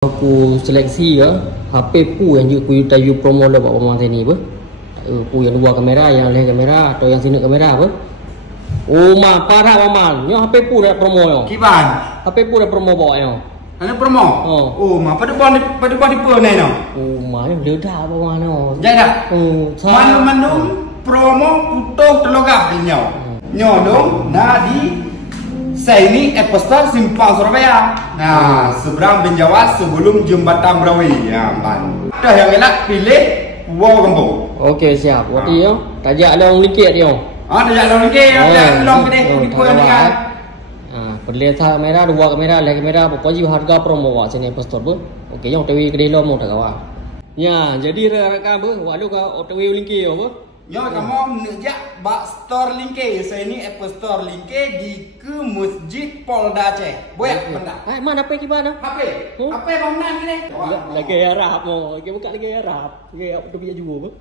Aku seleksi ke HP pu yang aku tayu promo lah buat orang sini apa. Pu yang dua kamera, yang lain kamera atau yang sini kamera apa. Oh mah parah mamal. Nyo HP pu dah promo yo. Kiban. HP pu dah promo bawa yo. Ana promo. Oh mah pada bon di pun nai no. Oh mah yang dia dah bawa no. Jaga. Manu promo putuh telogah nyo. Nyo dong nadi saya ini Apple Store Simpang Surabaya. Nah, seberang Benjawa sebelum jembatan Brawi. Ya, man. Dah yang elak pilih Wow Kampung. Okey, siap. Waktu yo, tajak long likit yo. Tajak long likit yo. Long kedai tipu yang dekat. Perlihat kamera, dua kamera, lain kamera, pokoknya harga promo wak sini Apple Store ber. Okey, yang tewi kedai lo mau tak kawan. Ya, jadi rakan ber, walau kau tewi likit yo ber. Yo, kamu menunjuk bak store lingke. Saya ini Apple Store lingke di ke Masjid Polda Aceh. Boleh benda. Mana apa gimana? HP. HP bangunan ni. Lagi Arab mo. Lagi buka lagi Arab. Lagi apa tu punya juga ber.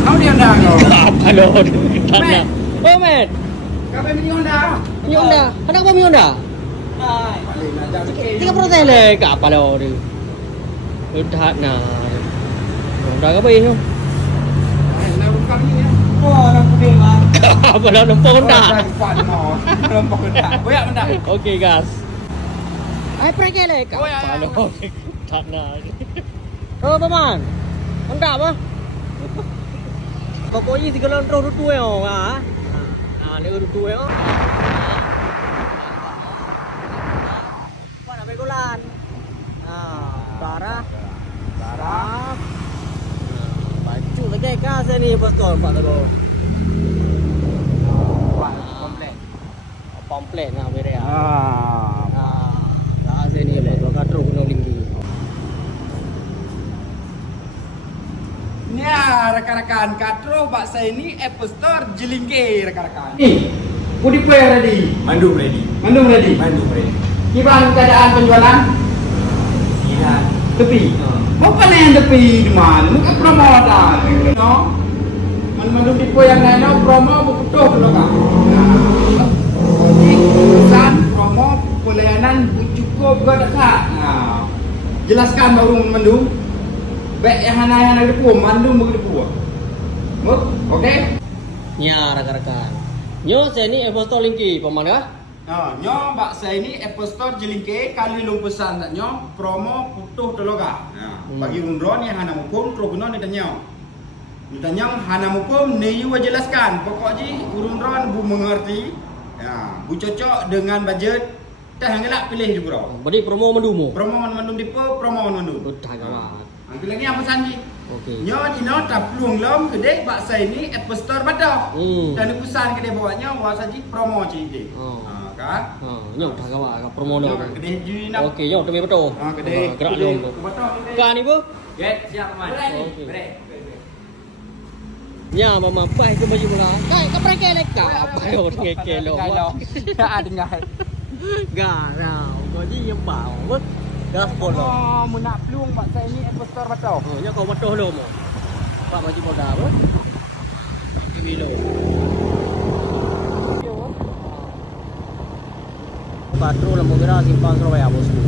Kau dia undang lo. Apa lo? Tanya. Oh man. Kau ni undang. Ni undang. Anak kau ni undang. Hai. 3% le ka apa lo tu. Udah nah. Undang apa ini? Apa dah nampak tak? Nampak tak? Boyak benda. Okey guys. Ai pergi le kau. Kalau tak nak. Oh paman. Hendak apa? Pokoknya si kalau terus tu yo ah. Nah, ni tu yo. Apa nak begolan? Barah. Baju lagi kas ni betul Pak Tero. Komplit nak beri dah sini betul katro gunung tinggi. Ni rekan-rekan katro Pak saya ini Apple Store Jelingke rekan-rekan. Ni, Pudi Puy ready. Mandum ready. Gimana keadaan penjualan? Iya. Tepi. Bukan yang tepi di mana? Mungkin promo dah. No. Mandum di Puy yang lain promo butuh dulu kan. Pesan promo pelayanan cukup dekat. Nah, jelaskan baru Mandum. Baik yang hana depu, Mandum begitu depu. Okey? Ya rakan-rakan. Nyo saya ni Apple Store Lingki, paman kah? Nyo bak saya ni Apple Store Jelingke kali lu pesan tak nyo promo putuh teloga. Bagi undron yang hana hukum terus guna ni tanya. Ni tanya hana hukum ni you jelaskan. Pokoknya undron bu mengerti. Ya, bu cocok dengan budget. Dah ngelak pilih je bro. Beri promo Mandumo. Promo Mandum dipo, promo Mandum. Udah kawan. Nanti lagi yang pesan ni. Okey. Nyo di no tak peluang lom kedai bak saya ni Apple Store Batok. Dan pesan kedai bawanya buat saja promo je. Kan? Nyo dah kawan promo lo. Kedai ju nak. Okey, nyo demi betul. Kedai gerak lo. Kan ni bu? Get siap paman. Okey. Break. Ya mama pai ke baju bola. Kai ka pergi le ka. Apa yo ngeke lo. Tak dengar. Garau. Kau ni yang bau. Gas polo. Oh, mu nak peluang mak saya ni Apple Store Batok. Nya kau betul lo mo. Pak baju bola apa? Kilo. Patrol lampu merah Simpang Surabaya bosku.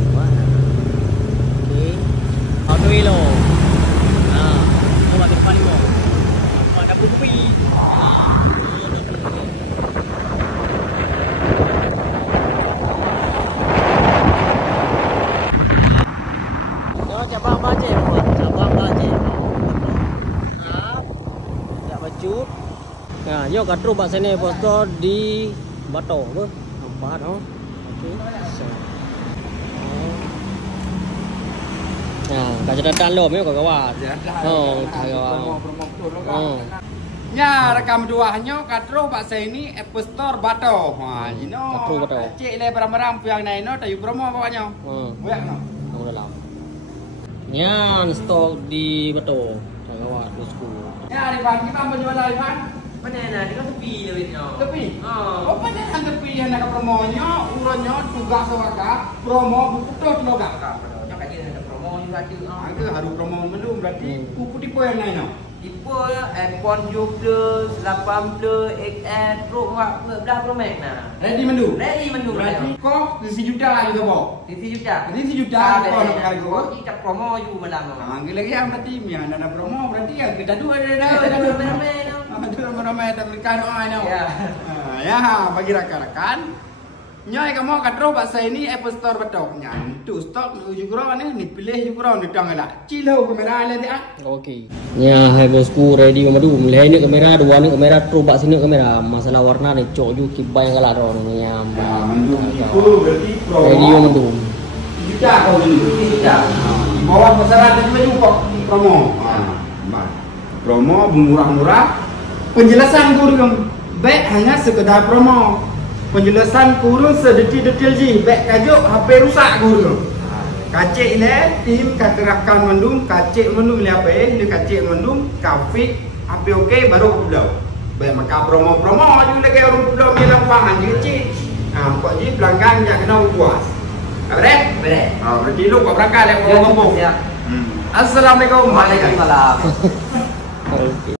Okey. Auto kilo. Coba ke depan ni mo. Ada kopi. Cabang bajet buat cabang bajet. Tak bacut. Nah, yo katro bak sini posto di Batok apa? Nampak oh. Okey. Nah, kaca datang lo me kau kawan. Kawan. Ya, rekam dua hanya katro pak saya ini Apple Store Batok. Ha, you know. Katro Batok. Cek le barang-barang yang naik no tayu promo bawanya. Buat no. Dalam. Nyan stok di Batok. Kawan bosku. Ya, Rifan, kita menjual Rifan. Mana nak? Dia kan tepi dia witnya. Tepi? Oh, pada yang tepi yang nak promonya, urannya tugas sewaka, promo buku tu logak. Yang kat dia ada promo ni satu. Itu harus promo Mandum berarti buku tipe yang lain no. Tipe iPhone 7 8 XR Pro Max Pro Max nah. Ready mendu. Ready mendu. Berarti kok di juta lagi tu boh. Di juta. Jadi juta kau nak kali kau. Kita promo juga malam. Panggil lagi yang berarti yang ada promo berarti ya kita dua ada. Ada ramai-ramai. Ada ramai-ramai dan berikan doanya. Ya. Ya, bagi rakan-rakan. Nyai kamu katro bahasa ini Apple Store betoknya. Tu stok uju kurang ni pilih uju kurang ni tang lah. Cilau kamera le dia. Okey. Ya, hai bosku ready madu. Mulai ni kamera, dua ni kamera, coba sini kamera. Masalah warna ni cok ju kibai yang galak ni ya. Mandu itu berarti pro. Ready madu. Juta kau ni. Juta. Bawah pasaran tu juga promo. Promo murah-murah. Penjelasan guru baik hanya sekedar promo. Penjelasan kurang sedetil-detil je. Baik kajuk HP rusak guru. Kacik ni tim kekerakan mendung, kacik mendung ni apa ni kacik mendung, kafe HP okey baru pulau. Baik maka promo-promo juga lagi orang pulau ni lampang je kecil. Kok je pelanggan yang kena puas. Beres? Beres. Berarti lu kau berangkat yang ngomong. Ya. Assalamualaikum. Waalaikumsalam. Okey.